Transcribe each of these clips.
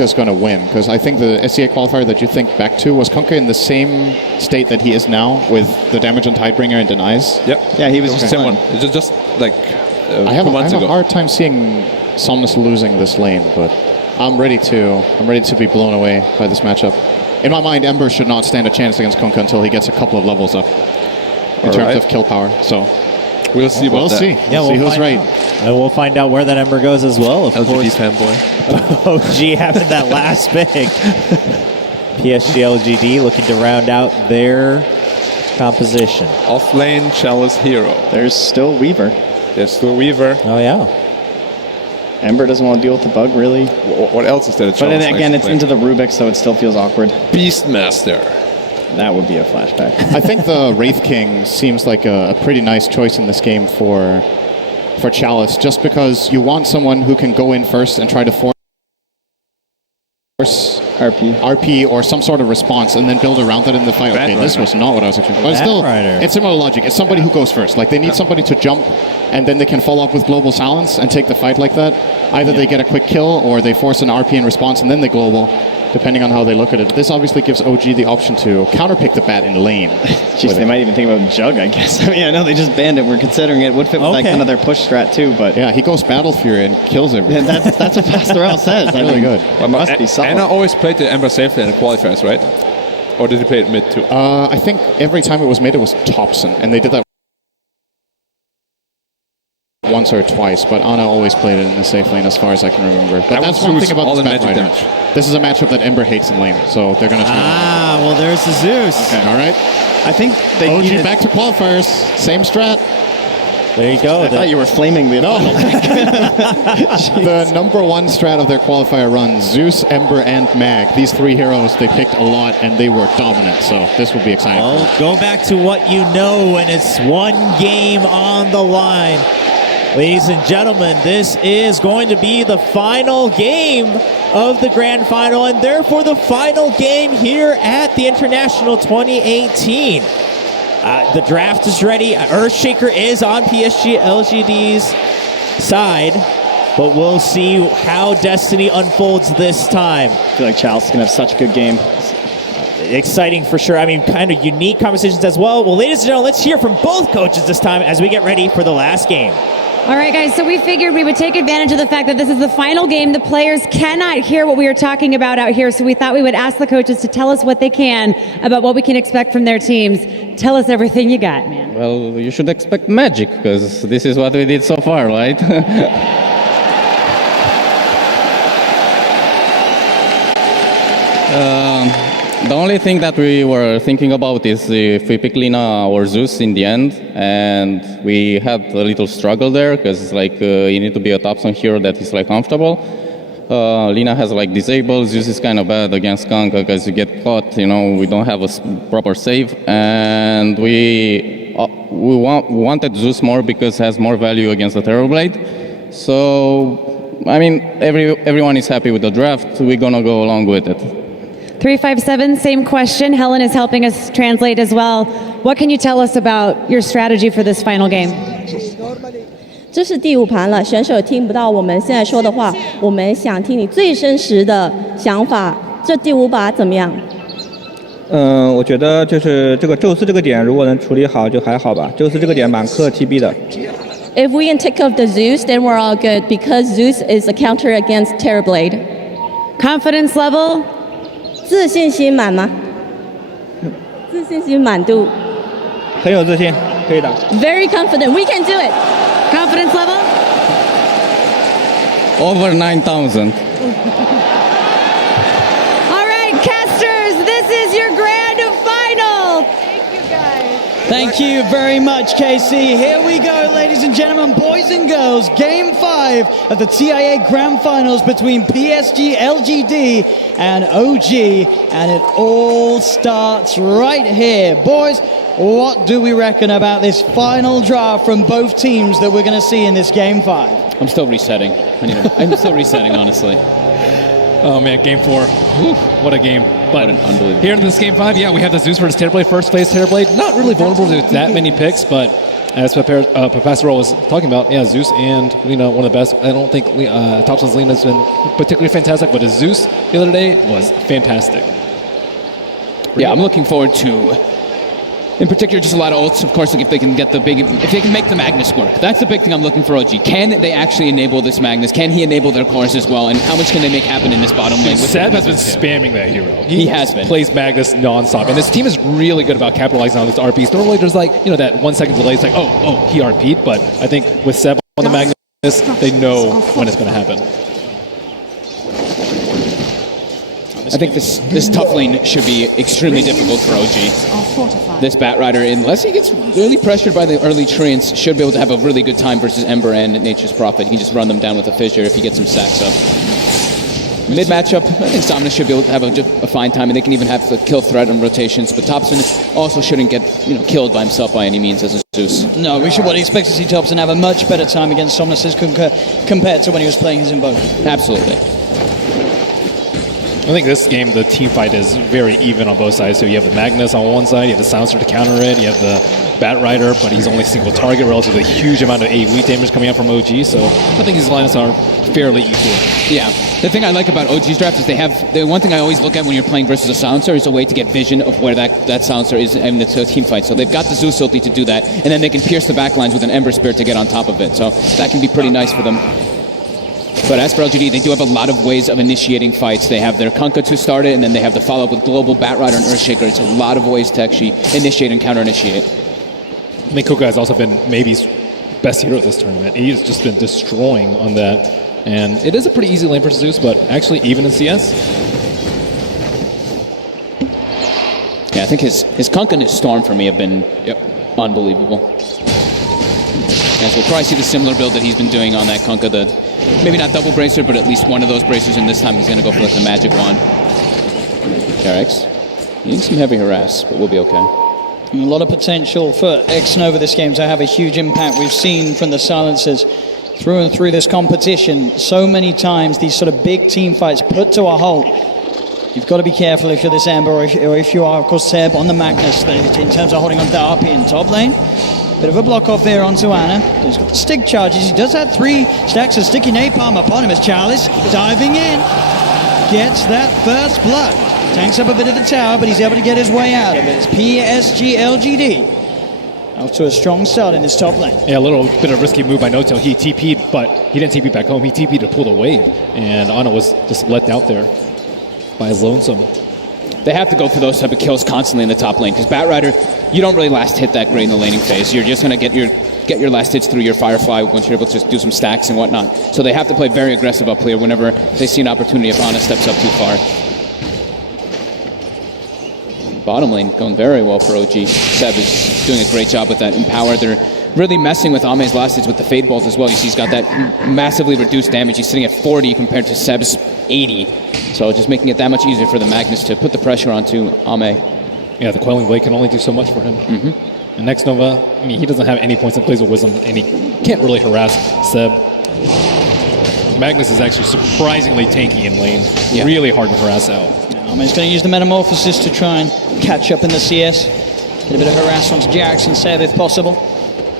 Kunkka's going to win, because I think the SCA qualifier that you think back to, was Kunkka in the same state that he is now with the damage on Tidebringer and denies? Yep. Yeah, he was the same one. Just like I have a hard time seeing Somnus losing this lane, but I'm ready to be blown away by this matchup. In my mind, Ember should not stand a chance against Kunkka until he gets a couple of levels up in terms of kill power. So we'll see. We'll see. Yeah, we'll see who's right. And we'll find out where that Ember goes as well. Of LGD course. fanboy. OG having that last pick. Psg.Lgd looking to round out their composition. Off lane, Chalice hero. There's still Weaver. There's still Weaver. Oh, yeah. Ember doesn't want to deal with the bug, really. What else is there? But then again, it's into the Rubik, so it still feels awkward. Beastmaster. That would be a flashback. I think the Wraith King seems like a pretty nice choice in this game for Chalice, just because you want someone who can go in first and try to force RP or some sort of response and then build around that in the fight. Okay, this was not what I was expecting. But still, it's similar logic. It's somebody who goes first. Like, they need somebody to jump, and then they can follow up with global silence and take the fight like that. Either they get a quick kill, or they force an RP in response and then they global, depending on how they look at it. This obviously gives OG the option to counterpick the bat in lane. Jeez, they might even think about Jug, I guess. I mean, I know they just banned it. We're considering it would fit with like another push strat too, but yeah, he goes Battle Fury and kills everything. Yeah, that's what Pastorel says. Really good. Must be solid. Anna always played the Ember safely in the qualifiers, right? Or did he play it mid too? I think every time it was mid, it was Thompson, and they did that once or twice, but Anna always played it in the safe lane as far as I can remember. But that's one thing about this Batrider. This is a matchup that Ember hates in lane, so they're going to try. Well, there's the Zeus. Okay, all right. I think they OG back to qualifiers, same strat. There you go. I thought you were flaming the The number one strat of their qualifier run, Zeus, Ember, and Mag. These three heroes, they picked a lot, and they were dominant, so this will be exciting. Well, go back to what you know, and it's one game on the line. Ladies and gentlemen, this is going to be the final game of the grand final, and therefore the final game here at the International 2018. The draft is ready. Earthshaker is on PSG.Lgd's side, but we'll see how Destiny unfolds this time. I feel like Chalice is going to have such a good game. Exciting for sure. I mean, kind of unique conversations as well. Well, ladies and gentlemen, let's hear from both coaches this time as we get ready for the last game. All right, guys, so we figured we would take advantage of the fact that this is the final game. The players cannot hear what we are talking about out here, so we thought we would ask the coaches to tell us what they can about what we can expect from their teams. Tell us everything you got, man. Well, you should expect magic, because this is what we did so far, right? The only thing that we were thinking about is if we pick Lina or Zeus in the end, and we had a little struggle there because it's like you need to be a top song hero that is like comfortable. Lina has like disable, Zeus is kind of bad against Kunkka because you get caught, you know, we don't have a proper save, and we wanted Zeus more because it has more value against the Terrorblade. So, I mean, everyone is happy with the draft, we're gonna go along with it. 357, same question. Helen is helping us translate as well. What can you tell us about your strategy for this final game? 这是第5盘了，选手听不到我们现在说的话，我们想听你最真实的想法。这第5把怎么样？我觉得就是这个宙斯这个点，如果能处理好就还好吧。宙斯这个点蛮克 TB 的。If we can take off the Zeus, then we're all good because Zeus is a counter against Terrorblade. Confidence level? 自信心满吗？自信心满度。很有自信，可以的。Very confident, we can do it. Confidence level? Over 9,000. All right, casters, this is your grand final. Thank you, guys. Thank you very much, KC. Here we go, ladies and gentlemen, boys and girls. Game 5 of the TIA Grand Finals between PSG.Lgd and OG. And it all starts right here. Boys, what do we reckon about this final draft from both teams that we're going to see in this Game 5? I'm still resetting. I'm still resetting, honestly. Oh man, Game 4. Whew, what a game. But unbelievable. Here in this Game 5, yeah, we have the Zeus versus Terrorblade, first phase Terrorblade. Not really vulnerable to that many picks, but as Professor was talking about, yeah, Zeus and Lina, one of the best. I don't think Thompson's Lina has been particularly fantastic, but his Zeus the other day was fantastic. Yeah, I'm looking forward to, in particular, just a lot of ults. Of course, like if they can get if they can make the Magnus work. That's the big thing I'm looking for, OG. Can they actually enable this Magnus? Can he enable their cores as well? And how much can they make happen in this bottom lane? Seb has been spamming that hero. He has been. Plays Magnus nonstop. And this team is really good about capitalizing on this RPs. Normally there's like, that 1 second delay. It's like, oh, he RP'd. But I think with Seb on the Magnus, they know when it's going to happen. I think this tough lane should be extremely difficult for OG. This Batrider, unless he gets really pressured by the early treants, should be able to have a really good time versus Ember and Nature's Prophet. He can just run them down with a fissure if he gets some stacks up. Mid matchup, I think Somnus should be able to have a fine time, and they can even have the kill threat and rotations. But Thompson also shouldn't get killed by himself by any means as a Zeus. No, we should expect to see Thompson have a much better time against Somnus compared to when he was playing his Invoker. Absolutely. I think this game, the team fight is very even on both sides. So you have the Magnus on one side, you have the Silencer to counter it, you have the Batrider, but he's only single target, relatively huge amount of AoE damage coming out from OG. So I think these lineups are fairly equal. Yeah. The thing I like about OG's draft is the one thing I always look at when you're playing versus a Silencer is a way to get vision of where that Silencer is in the team fight. So they've got the Zeus ulti to do that, and then they can pierce the backlines with an Ember Spirit to get on top of it. So that can be pretty nice for them. But as for LGD, they do have a lot of ways of initiating fights. They have their Kunkka to start it, and then they have the follow-up with Global, Batrider, and Earthshaker. It's a lot of ways to actually initiate and counter-initiate. I mean, Kunkka has also been maybe's best hero this tournament. He's just been destroying on that. And it is a pretty easy lane for Zeus, but actually even in CS. Yeah, I think his Kunkka and his Storm for me have been unbelievable. As we'll probably see the similar build that he's been doing on that Kunkka, maybe not double bracer, but at least one of those bracers, and this time he's going to go for the magic wand. Jarex, you need some heavy harass, but we'll be okay. A lot of potential for X-Nova this game to have a huge impact. We've seen from the Silencers through and through this competition so many times these sort of big team fights put to a halt. You've got to be careful if you're this Ember or if you are, of course, Seb on the Magnus in terms of holding on to RP in top lane. Bit of a block off there onto Ana. He's got the stick charges. He does have 3 stacks of sticky napalm upon him as Chalice diving in. Gets that first blood. Tanks up a bit of the tower, but he's able to get his way out of it. It's Psg.Lgd. Off to a strong start in this top lane. Yeah, a little bit of a risky move by Noto. He TP'd, but he didn't TP back home. He TP'd to pull the wave. And Ana was just let out there by his lonesome. They have to go for those type of kills constantly in the top lane, because Batrider, you don't really last hit that great in the laning phase. You're just going to get your last hits through your Firefly once you're able to just do some stacks and whatnot. So they have to play very aggressive up here whenever they see an opportunity if Ana steps up too far. Bottom lane going very well for OG. Seb is doing a great job with that Empower. They're really messing with Ame's last hits with the Fade Bolt as well. You see he's got that massively reduced damage. He's sitting at 40 compared to Seb's 80. So just making it that much easier for the Magnus to put the pressure onto Ame. Yeah, the Quelling Blade can only do so much for him. And next Nova, I mean, he doesn't have any points in Blaze of Wisdom, and he can't really harass Seb. Magnus is actually surprisingly tanky in lane. Yeah. Really hard to harass out. Ame's going to use the Metamorphosis to try and catch up in the CS. Get a bit of harass onto Jarex and Seb if possible.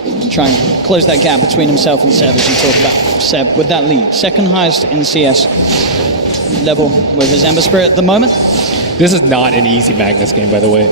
And try and close that gap between himself and Seb as you talk about Seb with that lead. Second highest in CS level with his Ember Spirit at the moment. This is not an easy Magnus game, by the way.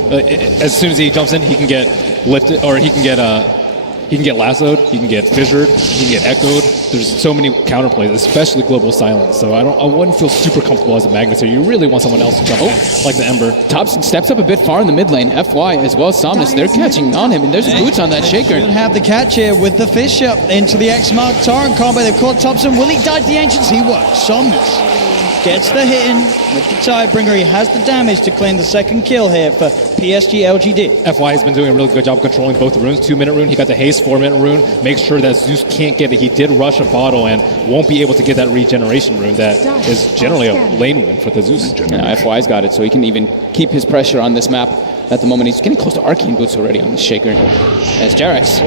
As soon as he jumps in, he can get lifted, or he can get lassoed, he can get fissured, he can get echoed. There's so many counterplays, especially Global Silence. So I wouldn't feel super comfortable as a Magnus here. You really want someone else to jump in, like the Ember. Thompson steps up a bit far in the mid lane. FY as well as Somnus, they're catching on him, and there's boots on that Shaker. Should have the catch here with the fish up into the X-Mark Torrent combo. They've caught Thompson. Will he die to the Ancients? He won't. Somnus gets the hit in with the Tidebringer. He has the damage to claim the second kill here for Psg.Lgd. FY has been doing a really good job controlling both the runes. 2-minute rune, he got the haste. 4-minute rune, makes sure that Zeus can't get it. He did rush a bottle and won't be able to get that regeneration rune that is generally a lane win for the Zeus. Yeah, FY's got it, so he can even keep his pressure on this map. At the moment, he's getting close to Arcane Boots already on the Shaker. As Jarex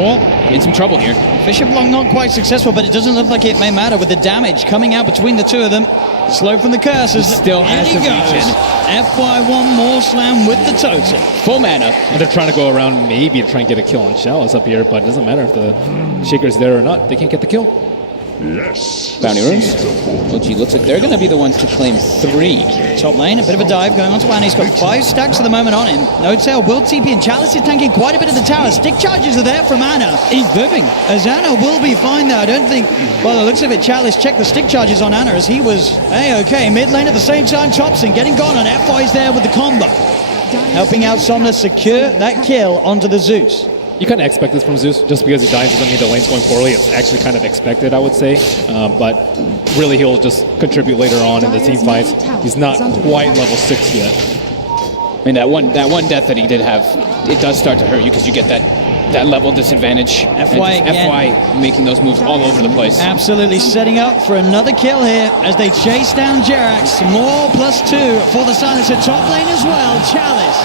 in some trouble here. Fisher Block not quite successful, but it doesn't look like it may matter with the damage coming out between the two of them. Slow from the curses. He still has to reach in. FY one more slam with the totem. Full mana. And they're trying to go around maybe to try and get a kill on Chalice up here, but it doesn't matter if the Shaker's there or not. They can't get the kill. Yes. Bounty runes. OG looks like they're going to be the ones to claim 3. Top lane, a bit of a dive going on to Anna. He's got 5 stacks at the moment on him. No tail will TP, and Chalice is tanking quite a bit of the tower. Stick charges are there from Anna. He's living. As Anna will be fine though. I don't think, well, the looks of it, Chalice checked the stick charges on Anna as he was A-okay. Mid lane at the same time, Thompson getting gone, and FY's there with the combo. Helping out Somnus secure that kill onto the Zeus. You kind of expect this from Zeus. Just because he dies doesn't mean the lane's going poorly. It's actually kind of expected, I would say. But really, he'll just contribute later on in the team fights. He's not quite level 6 yet. I mean, that one death that he did have, it does start to hurt you because you get that level disadvantage. FY making those moves all over the place. Absolutely setting up for another kill here as they chase down Jerax. More +2 for the Silencer top lane as well. Chalice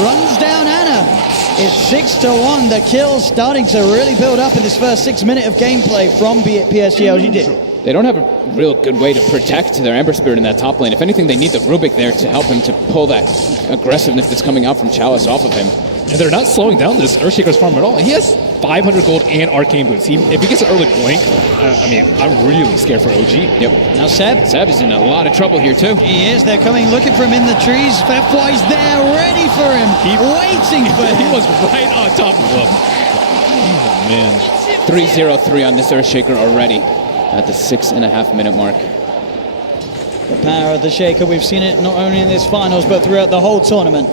runs down Anna. It's 6-1. The kill starting to really build up in this first 6 minutes of gameplay from Psg.Lgd. They don't have a real good way to protect their Ember Spirit in that top lane. If anything, they need the Rubik there to help him to pull that aggressiveness that's coming out from Chalice off of him. And they're not slowing down this Earthshaker's farm at all. He has 500 gold and arcane boots. If he gets an early blink, I'm really scared for OG. Yep. Now Seb is in a lot of trouble here too. He is. They're coming looking for him in the trees. FY's there, ready for him. Waiting for him. He was right on top of him. Oh, man. 3-0-3 on this Earthshaker already at the 6.5 minute mark. The power of the Shaker, we've seen it not only in this finals, but throughout the whole tournament.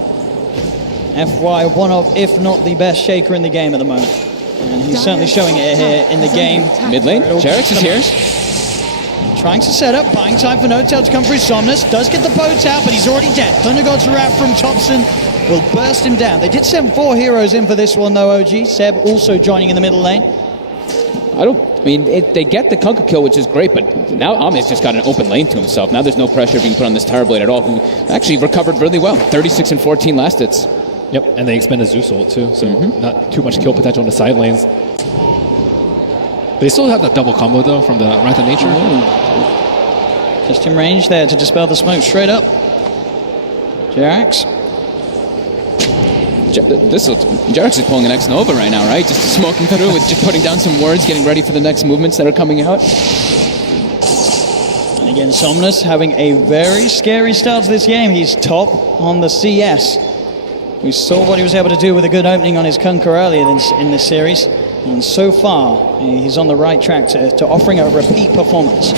FY, one of, if not the best Shaker in the game at the moment. And he's certainly showing it here in the game. Mid lane, Jerax is here. Trying to set up, buying time for No Tail to come through. Somnus does get the boat out, but he's already dead. Thunder God's Wrath from Thompson will burst him down. They did send 4 heroes in for this one though, OG. Seb also joining in the middle lane. They get the Kunkka kill, which is great, but now Ame's just got an open lane to himself. Now there's no pressure being put on this Tower Blade at all, who actually recovered really well. 36 and 14 last hits. Yep, and they expended Zeus ult too, so not too much kill potential in the side lanes. They still have that double combo though from the Wrath of Nature. Just in range there to dispel the smoke straight up. Jerax. Jerax is pulling an X-Nova right now, right? Just smoking through with just putting down some words, getting ready for the next movements that are coming out. And again, Somnus having a very scary start to this game. He's top on the CS. We saw what he was able to do with a good opening on his Kunkka earlier in this series. And so far, he's on the right track to offering a repeat performance.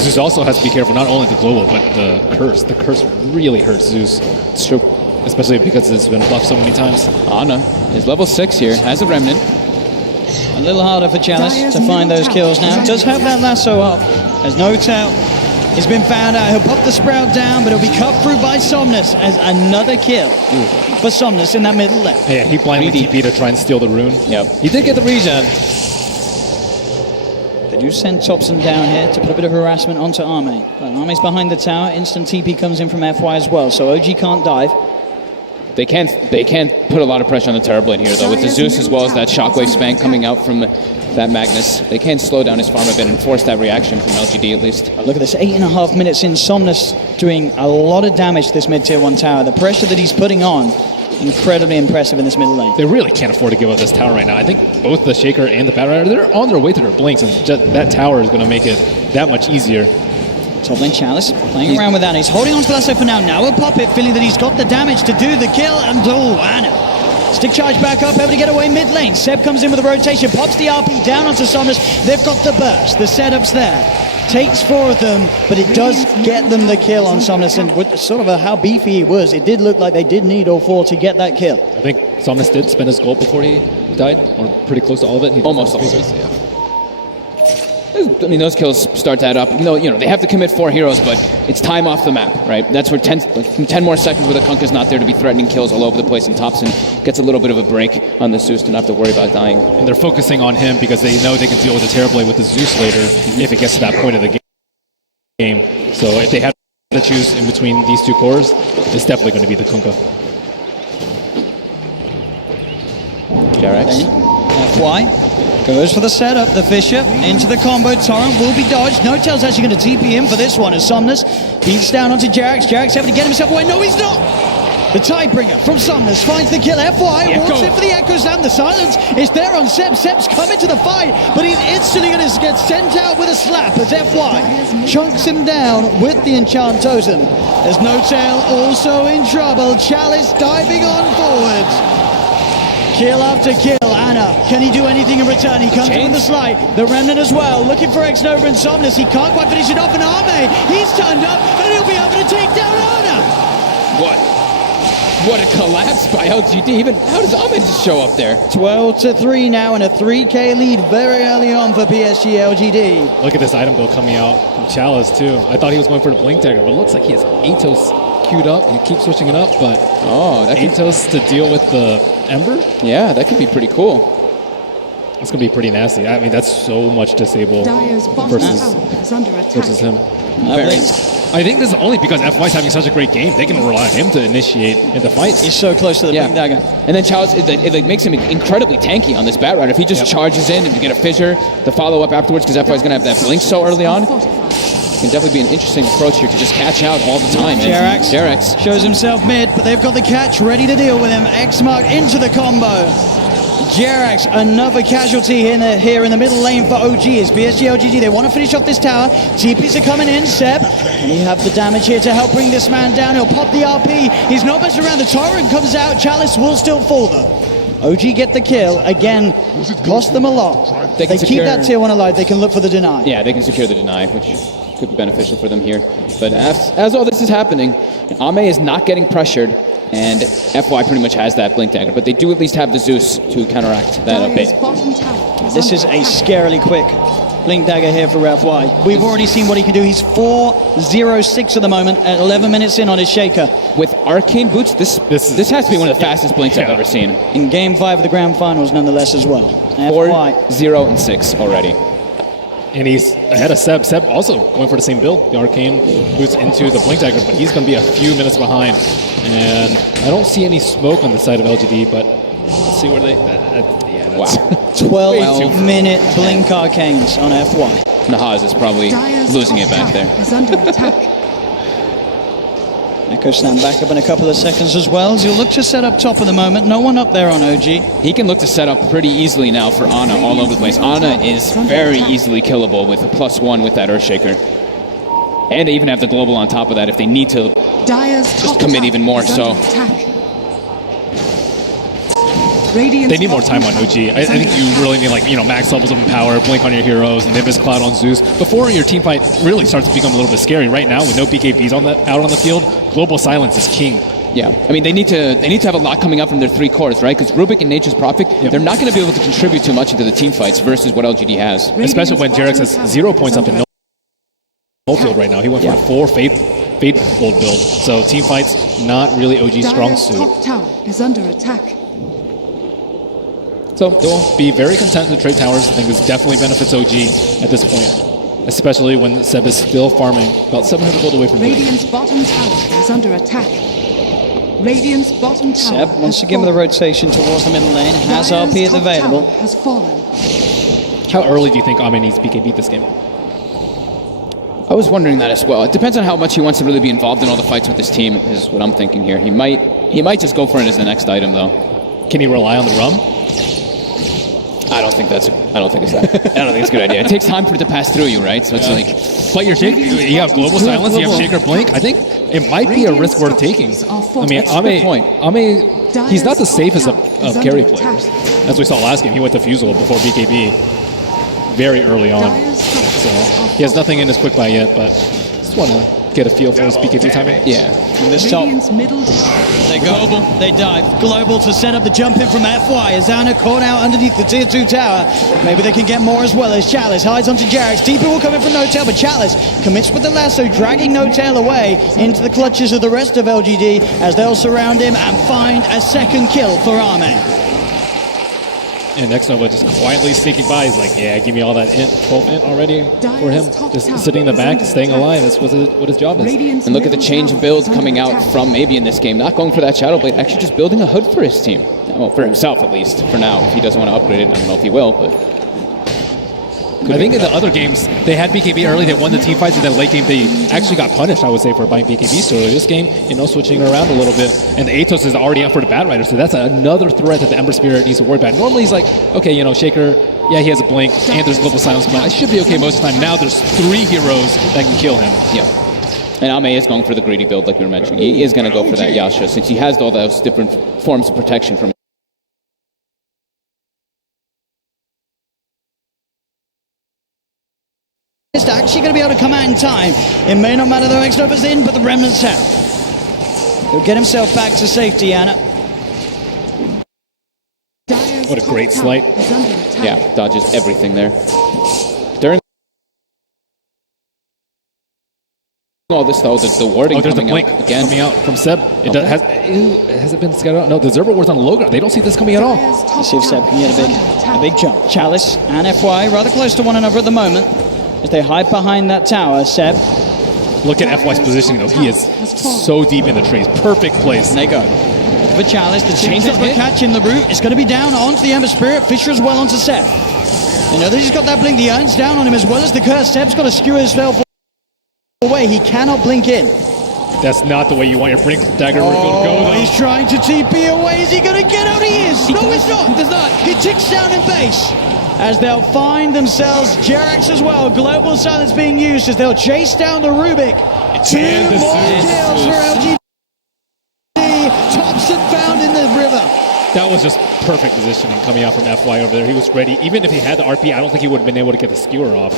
Zeus also has to be careful, not only the global, but the curse. The curse really hurts Zeus. It's true. Especially because it's been buffed so many times. Ana is level 6 here, has a Remnant. A little harder for Chalice to find those kills now. Does have that lasso up. Has No Tail. He's been found out. He'll pop the Sprout down, but it'll be cut through by Somnus as another kill for Somnus in that middle lane. Yeah, he blindly TP to try and steal the rune. Yep. He did get the regen. They do send Thompson down here to put a bit of harassment onto Arme. But Arme's behind the tower. Instant TP comes in from FY as well, so OG can't dive. They can't put a lot of pressure on the Tower Blade here, though. With the Zeus as well as that Shockwave spank coming out from that Magnus, they can slow down his farm a bit and force that reaction from LGD at least. Look at this, 8.5 minutes in. Somnus doing a lot of damage to this mid-tier 1 tower. The pressure that he's putting on, incredibly impressive in this middle lane. They really can't afford to give up this tower right now. I think both the Shaker and the Batrider, they're on their way to their blinks, and that tower is going to make it that much easier. Top lane Chalice playing around with Anna. He's holding on to Lasso for now. Now a Puppet, feeling that he's got the damage to do the kill. And Anna. Stick charge back up, able to get away mid lane. Seb comes in with a rotation, pops the RP down onto Somnus. They've got the burst. The setup's there. Takes 4 of them, but it does get them the kill on Somnus. And with sort of how beefy he was, it did look like they did need all 4 to get that kill. I think Somnus did spend his gold before he died, or pretty close to all of it. Almost all of it, yeah. I mean, those kills start to add up. No, they have to commit 4 heroes, but it's time off the map, right? That's where 10 more seconds where the Kunkka's not there to be threatening kills all over the place, and Thompson gets a little bit of a break on the Zeus to not have to worry about dying. And they're focusing on him because they know they can deal with the Terror Blade with the Zeus later if it gets to that point of the game. So if they have to choose in between these 2 cores, it's definitely going to be the Kunkka. Jerax. FY. Goes for the setup, the Fisher into the combo. Torrent will be dodged. No Tail's actually going to TP in for this one as Somnus beats down onto Jerax. Jerax having to get himself away. No, he's not. The Tidebringer from Somnus finds the kill. FY walks in for the Echo Slam. The silence is there on Seb. Seb's coming to the fight, but he's instantly going to get sent out with a slap as FY chunks him down with the Enchant Totem. There's N0tail also in trouble. Chalice diving on forwards. Kill after kill. Anna, can he do anything in return? He comes in with the slide. The Remnant as well, looking for X-Nova and Somnus. He can't quite finish it off, and Arme, he's turned up, and he'll be able to take down Anna. What a collapse by LGD. Even how does Ahmed just show up there? 12-3 now, and a 3K lead very early on for PSG.Lgd. Look at this item build coming out from Chalice too. I thought he was going for the Blink Dagger, but it looks like he has Atos queued up. He keeps switching it up, but Atos to deal with the Ember? Yeah, that could be pretty cool. It's going to be pretty nasty. I mean, that's so much disable versus him. I think this is only because FY's having such a great game. They can rely on him to initiate into fights. He's so close to the Blink Dagger. And then Chalice, it makes him incredibly tanky on this Bat Rider. If he just charges in and to get a fissure, to follow up afterwards, because FY's going to have that Blink so early on, it can definitely be an interesting approach here to just catch out all the time. Jerax shows himself mid, but they've got the catch ready to deal with him. X-Mark into the combo. Jerax, another casualty here in the middle lane for OG. Is PSG.Lgd. They want to finish off this tower. TPs are coming in. Seb, can he have the damage here to help bring this man down? He'll pop the RP. He's not messing around. The torrent comes out. Chalice will still fall though. OG get the kill. Again, cost them a lot. They keep that tier 1 alive. They can look for the deny. Yeah, they can secure the deny, which could be beneficial for them here. But as all this is happening, Ame is not getting pressured, and FY pretty much has that Blink Dagger, but they do at least have the Zeus to counteract that a bit. This is a scarily quick Blink Dagger here for FY. We've already seen what he can do. He's 4-0-6 at the moment, at 11 minutes in on his Shaker. With Arcane Boots, this has to be one of the fastest Blinks I've ever seen. In Game 5 of the Grand Finals, nonetheless, as well. 4-0-6 already. And he's ahead of Seb. Seb also going for the same build. The Arcane Boots into the Blink Dagger, but he's going to be a few minutes behind. And I don't see any smoke on the side of LGD, but let's see where they... Wow. 12-minute Blink Arcanes on FY. Nahaz is probably losing it back there. Is under attack. Echo Slam back up in a couple of seconds as well. He'll look to set up top at the moment. No one up there on OG. He can look to set up pretty easily now for Ana all over the place. Ana is very easily killable with a +1 with that Earthshaker. And they even have the global on top of that if they need to just commit even more. So they need more time on OG. I think you really need, max levels of power, blink on your heroes, and Nimbus Cloud on Zeus before your team fight really starts to become a little bit scary. Right now, with no BKBs out on the field, global silence is king. Yeah, I mean they need to have a lot coming up from their 3 cores, right? Because Rubik and Nature's Prophet, they're not going to be able to contribute too much into the team fights versus what LGD has. Especially when Jerax has 0 points up in no field right now. He went for a 4 Fateful build. So team fights, not really OG's strong suit. Top tower is under attack. So they'll be very content to trade towers. I think this definitely benefits OG at this point, especially when Seb is still farming about 700 gold away from Radiant's bottom tower is under attack. Radiant's bottom tower. Seb once again with a rotation towards the middle lane. Has RP available. Has fallen. How early do you think Ame needs BKB this game? I was wondering that as well. It depends on how much he wants to really be involved in all the fights with his team, is what I'm thinking here. He might just go for it as the next item though. Can he rely on the Rum? I don't think it's a good idea. It takes time for it to pass through you, right? So it's like... But you have global silence, you have Shaker Blink. I think it might be a risk worth taking. I mean, Ame, he's not the safest of carry players. As we saw last game, he went to Fusel before BKB very early on. So he has nothing in his quick buy yet, but just want to get a feel for his BKB timing. Yeah. This top. They go. They dive. Global to set up the jump in from FY. As Anna caught out underneath the tier 2 tower. Maybe they can get more as well as Chalice hides onto Jerax. TP will come in from N0tail, but Chalice commits with the lasso, dragging N0tail away into the clutches of the rest of LGD as they'll surround him and find a second kill for Arme. And X-Nova just quietly sneaking by. He's like, yeah, give me all that 12 int already for him. Just sitting in the back, staying alive. That's what his job is. And look at the change of builds coming out from maybe in this game. Not going for that Shadow Blade, actually just building a hood for his team. Well, for himself at least, for now. If he doesn't want to upgrade it, I don't know if he will, but... I think in the other games, they had BKB early, they won the team fights, and then late game, they actually got punished, I would say, for buying BKB so early. This game, switching around a little bit, and the Atos is already up for the Bat Rider, so that's another threat that the Ember Spirit needs to worry about. Normally, he's like, okay, Shaker, yeah, he has a blink, and there's Global Silence, but I should be okay most of the time. Now there's 3 heroes that can kill him. Yeah. And Ame is going for the greedy build, like we were mentioning. He is going to go for that Yasha, since he has all those different forms of protection from. It's actually going to be able to come out in time. It may not matter though, X-Nova's in, but the Remnant's out. He'll get himself back to safety, Anna. What a great slight. Yeah, dodges everything there. During all this though, the warding coming out again. Coming out from Seb. Has it been scattered out? No, the Zerber ward's on the low ground. They don't see this coming at all. Let's see if Seb can get a big jump. Chalice and FY rather close to one another at the moment as they hide behind that tower. Seb. Look at FY's positioning though. He is so deep in the trees. Perfect place. And they go. For Chalice, the change of the catch in the root. It's going to be down onto the Ember Spirit. Fisher as well onto Seb. That he's got that blink. The Urn's down on him as well as the curse. Seb's got to skewer himself away. He cannot blink in. That's not the way you want your blink dagger to go though. He's trying to TP away. Is he going to get out? He is. No, he's not. He does not. He ticks down in base. As they'll find themselves Jerax as well. Global Silence being used as they'll chase down the Rubik. 2 more kills for LGD. Thompson found in the river. That was just perfect positioning coming out from FY over there. He was ready. Even if he had the RP, I don't think he would have been able to get the skewer off.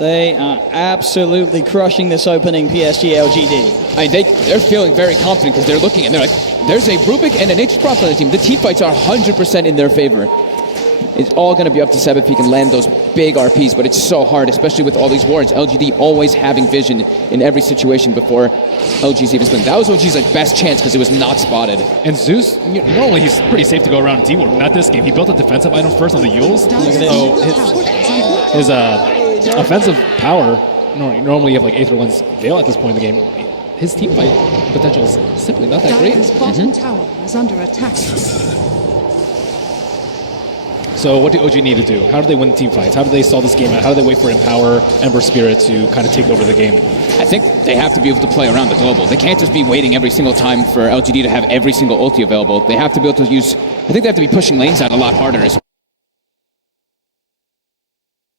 They are absolutely crushing this opening Psg.Lgd. I mean, they're feeling very confident because they're looking and they're like, there's a Rubik and an H-Prof on the team. The team fights are 100% in their favor. It's all going to be up to Seb if he can land those big RPs, but it's so hard, especially with all these wards. LGD always having vision in every situation before LG's even split. That was OG's best chance because it was not spotted. And Zeus, normally he's pretty safe to go around D-Ward. Not this game. He built a defensive item first on the Yules. So his offensive power, normally you have Aetherland's Veil at this point in the game. His team fight potential is simply not that great. Bottom tower is under attack. So what do OG need to do? How do they win the team fights? How do they solve this game out? How do they wait for Empower, Ember Spirit to kind of take over the game? I think they have to be able to play around the global. They can't just be waiting every single time for LGD to have every single ulti available. They have to be able to use... I think they have to be pushing lanes out a lot harder as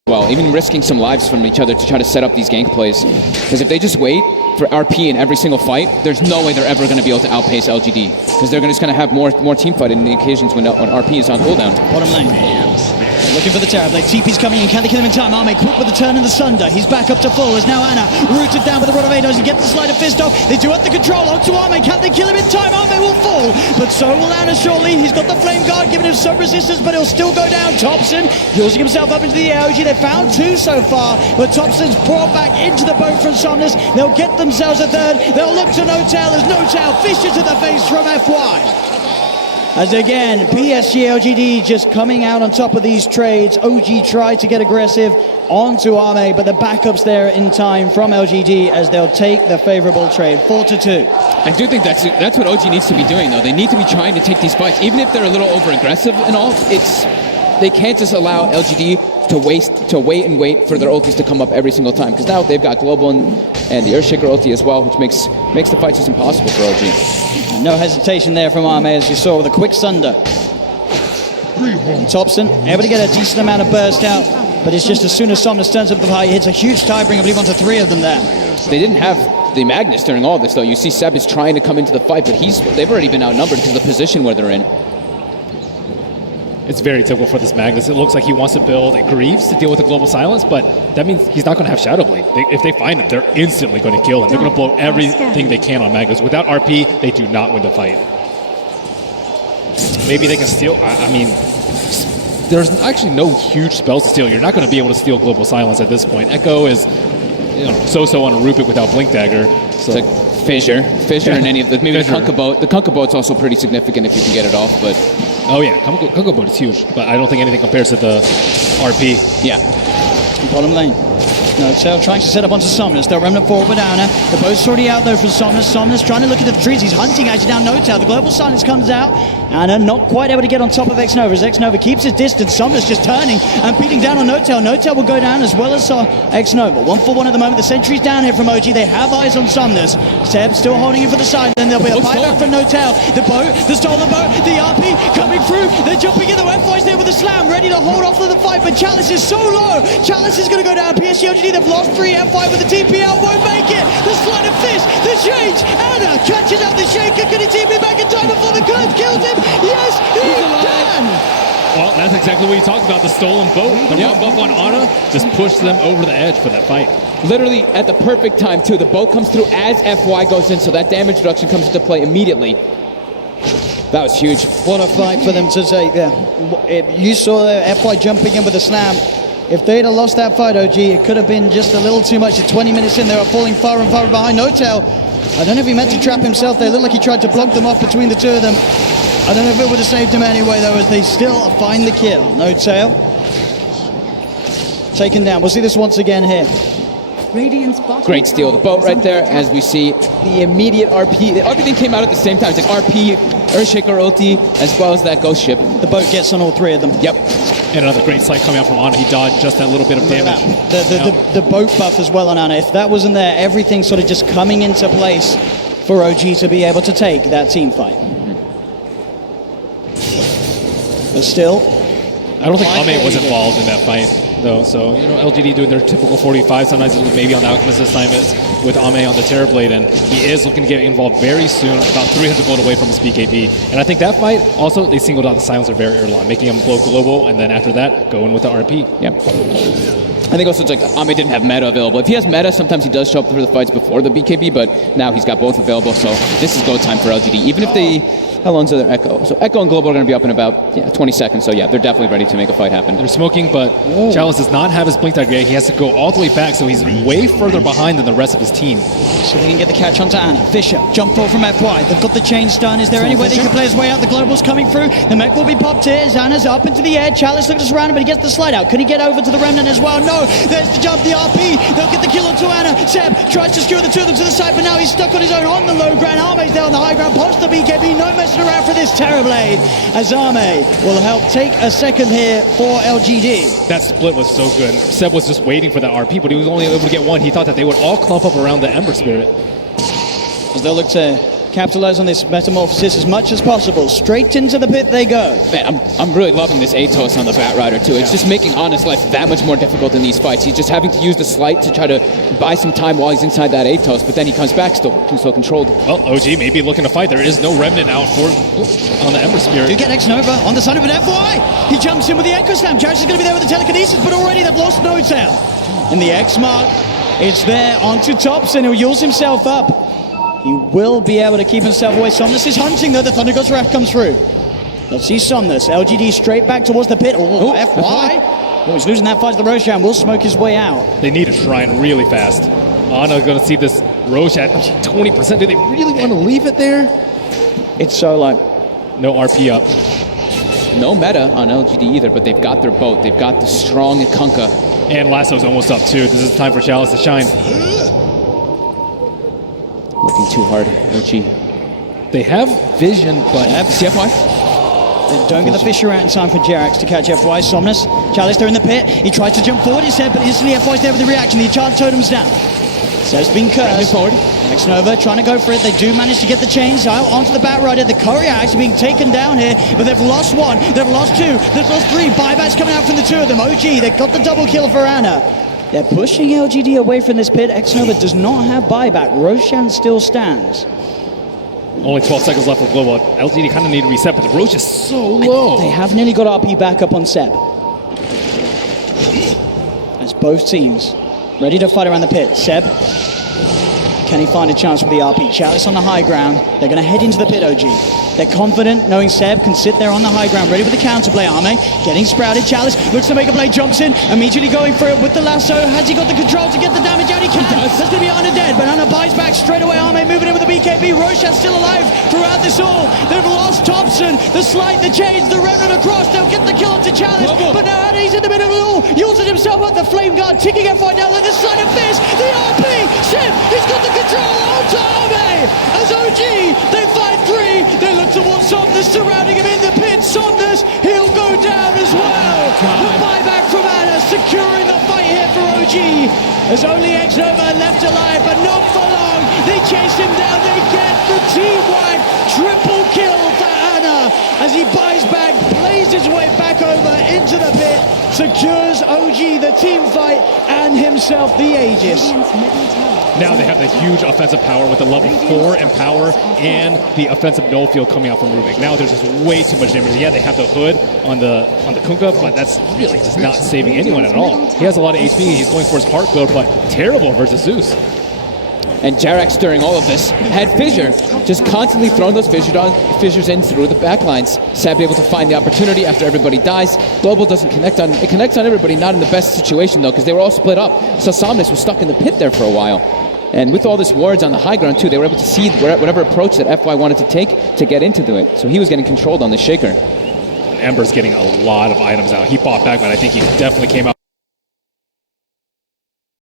well, even risking some lives from each other to try to set up these gank plays. Because if they just wait for RP in every single fight, there's no way they're ever going to be able to outpace LGD. Because they're just going to have more team fight in the occasions when RP is on cooldown. Bottom lane. Looking for the Terror Blade. TP's coming in. Can they kill him in time? Arme quick with the turn and the Sunder. He's back up to full. As now Anna rooted down with the Rod of Ados. He gets the Sleight of Fist off. They do have the control onto Arme. Can they kill him in time? Arme will fall. But so will Anna shortly. He's got the Flame Guard giving him some resistance, but he'll still go down. Thompson using himself up into the air. OG, they found 2 so far, but Thompson's brought back into the boat from Somnus. They'll get themselves a 3rd. They'll look to No Tail as No Tail Fisher to the face from FY. As again, Psg.Lgd just coming out on top of these trades. OG tried to get aggressive onto Arme, but the backup's there in time from LGD as they'll take the favorable trade. 4-2. I do think that's what OG needs to be doing, though. They need to be trying to take these fights. Even if they're a little over-aggressive and all, they can't just allow LGD to wait for their ultis to come up every single time. Because now they've got Global and the Earthshaker ulti as well, which makes the fights just impossible for OG. No hesitation there from Arme, as you saw, with a quick Sunder. Thompson able to get a decent amount of burst out, but it's just as soon as Somnus turns up the high, he hits a huge Tidebringer, I believe, onto 3 of them there. They didn't have the Magnus during all this, though. You see Seb is trying to come into the fight, but they've already been outnumbered because of the position where they're in. It's very typical for this Magnus. It looks like he wants to build a Greaves to deal with the Global Silence, but that means he's not going to have Shadow Blade. If they find him, they're instantly going to kill him. They're going to blow everything they can on Magnus. Without RP, they do not win the fight. Maybe they can steal. I mean, there's actually no huge spells to steal. You're not going to be able to steal Global Silence at this point. Echo is so-so on a Rupik without Blink Dagger. So. It's like Fissure and any of the... Maybe Fissure. The Kunkka Boat. The Kunkka Boat's also pretty significant if you can get it off, but... Oh yeah, Kunkka Boat is huge, but I don't think anything compares to the RP. Yeah. Bottom lane. Notail trying to set up onto Somnus. They'll remnant forward with Anna. The boat's already out though from Somnus. Somnus trying to look at the trees. He's hunting actually down Notail. The global silence comes out. Anna not quite able to get on top of X-Nova as X-Nova keeps his distance. Somnus just turning and beating down on Notail. Notail will go down as well as X-Nova. 1-for-1 at the moment. The sentry's down here from OG. They have eyes on Somnus. Seb still holding him for the side. Then there'll be a buyback from Notail. The boat, the stolen boat, the RP coming through. They're jumping in. The F-Boys there with a slam, ready to hold off of the fight, but Chalice is so low. Chalice is going to go down. Psg.Lgd, they've lost 3. F5 with the TPL, won't make it. The sleight of fist, the change. Anna catches out the shaker. Can he TP back in time before the curve kills him? Yes, he can. Well, that's exactly what you talked about, the stolen boat. The run buff on Anna just pushed them over the edge for that fight. Literally at the perfect time, too. The boat comes through as FY goes in, so that damage reduction comes into play immediately. That was huge. What a fight for them to take there. You saw FY jumping in with a slam. If they'd have lost that fight, OG, it could have been just a little too much. At 20 minutes in, they were falling far and far behind. Notail, I don't know if he meant to trap himself. They looked like he tried to block them off between the two of them. I don't know if it would have saved him anyway, though, as they still find the kill. Notail taken down. We'll see this once again here. Great steal. The boat right there, as we see the immediate RP. Everything came out at the same time. It's like RP, Earthshaker ulti, as well as that ghost ship. The boat gets on all 3 of them. Yep. And another great sight coming out from Anna. He dodged just that little bit of damage. The boat buff as well on Anna. If that wasn't there, everything sort of just coming into place for OG to be able to take that team fight. But still, I don't think Ame was involved in that fight, though. So, you know, LGD doing their typical 45. Sometimes it's maybe on the Alchemist assignments with Ame on the Terrorblade, and he is looking to get involved very soon, about 300 gold away from his BKB. And I think that fight, also, they singled out the Silencer very early on, making him blow global, and then after that, going with the RP. Yep. I think also it's like Ame didn't have meta available. If he has meta, sometimes he does show up for the fights before the BKB, but now he's got both available, so this is go time for LGD. Even if they... How long's their Echo? So Echo and Global are going to be up in about 20 seconds. So yeah, they're definitely ready to make a fight happen. They're smoking, but Chalice does not have his blink tag yet. He has to go all the way back, so he's way further behind than the rest of his team. So they can get the catch onto Anna. Fisher, jump ball from FY. They've got the chain stun. Is there any way they can play his way out? The Global's coming through. The mech will be popped here. Anna's up into the air. Chalice looks around him, but he gets the slide out. Can he get over to the Remnant as well? No. There's the jump, the RP. They'll get the kill onto Anna. Seb tries to skewer the two of them to the side, but now he's stuck on his own on the low ground. Ame's there on the high ground. Pops the BKB. No messing around for this Terrorblade, as Ame will help take a second here for LGD. That split was so good. Seb was just waiting for the RP, but he was only able to get one. He thought that they would all clump up around the Ember Spirit. As they'll look to capitalize on this metamorphosis as much as possible. Straight into the pit they go. Man, I'm really loving this Atos on the Batrider too. It's just making Anna's life that much more difficult in these fights. He's just having to use the sleight to try to buy some time while he's inside that Atos, but then he comes back still controlled. Well, OG may be looking to fight. There is no Remnant out for on the Ember Spirit. Do get X-Nova on the side of an FY. He jumps in with the Echo Slam. Judge is going to be there with the telekinesis, but already they've lost Notail. And the X-Mark is there onto Tops, and he'll use himself up. He will be able to keep himself away. Somnus is hunting, though. The Thunder God's Wrath comes through. Let's see Somnus. LGD straight back towards the pit. Oh, FY. Oh, he's losing that fight to the Roshan. Will smoke his way out. They need a shrine really fast. Anna going to see this Rosh at 20%. Do they really want to leave it there? It's so low. No RP up. No meta on LGD either, but they've got their boat. They've got the strong Kunkka. And Lasso's almost up, too. This is time for Chalice to shine. Looking too hard, OG. They have vision, but... CFY? They don't get the Fisher out in time for Jerax to catch FY. Somnus, Chalice, they're in the pit. He tries to jump forward his head, but instantly FY's there with the reaction. The charge totem's down. Seb's been cursed. Forward. X-Nova trying to go for it. They do manage to get the chains out onto the Batrider. The Courier actually being taken down here, but they've lost one, they've lost two, they've lost three. Buybacks coming out from the two of them. OG, they've got the double kill for Anna. They're pushing LGD away from this pit. X-Nova does not have buyback. Roshan still stands. Only 12 seconds left for Global. LGD kind of need to reset, but the Rosh is so low. They have nearly got RP back up on Seb. As both teams ready to fight around the pit. Seb Can he find a chance with the RP? Chalice on the high ground. They're going to head into the pit, OG. They're confident, knowing Seb can sit there on the high ground, ready for the counterplay. Arme getting sprouted. Chalice looks to make a play, jumps in, immediately going for it with the lasso. Has he got the control to get the damage out? He can. That's going to be Ana dead, but Ana buys back straight away. Arme moving in with the BKB. Roshan's still alive throughout this all. They've lost Thompson. The slide, the change, the remnant across. They'll get the kill onto Chalice, but now Ana, he's in the middle of it all. Uses himself on the flame guard, ticking F1 down like the slide of fist. The RP. Seb, he's got the control onto Arme. As OG, they fight three. They look towards Somnus, surrounding him in the pit. Somnus, he'll go down as well. The buyback from Ana, securing the fight here for OG. There's only X-Nova left alive, but not for long. They chase him down. They get the team-wide triple kill for Ana as he buys back, plays his way back over into the pit, secures OG the team fight and himself the Aegis. Now they have the huge offensive power with the level 4 and power and the offensive null field coming out from Rubik. Now there's just way too much damage. Yeah, they have the hood on the Kunkka, but that's really just not saving anyone at all. He has a lot of HP. He's going for his heart build, but terrible versus Zeus. And Jarax, during all of this, had Fissure, just constantly throwing those fissures in through the backlines. Seb able to find the opportunity after everybody dies. Global doesn't connect on, it connects on everybody, not in the best situation though, because they were all split up. So Somnus was stuck in the pit there for a while. And with all this wards on the high ground too, they were able to see whatever approach that FY wanted to take to get into it. So he was getting controlled on the Shaker. Ember's getting a lot of items out. He fought back, but I think he definitely came out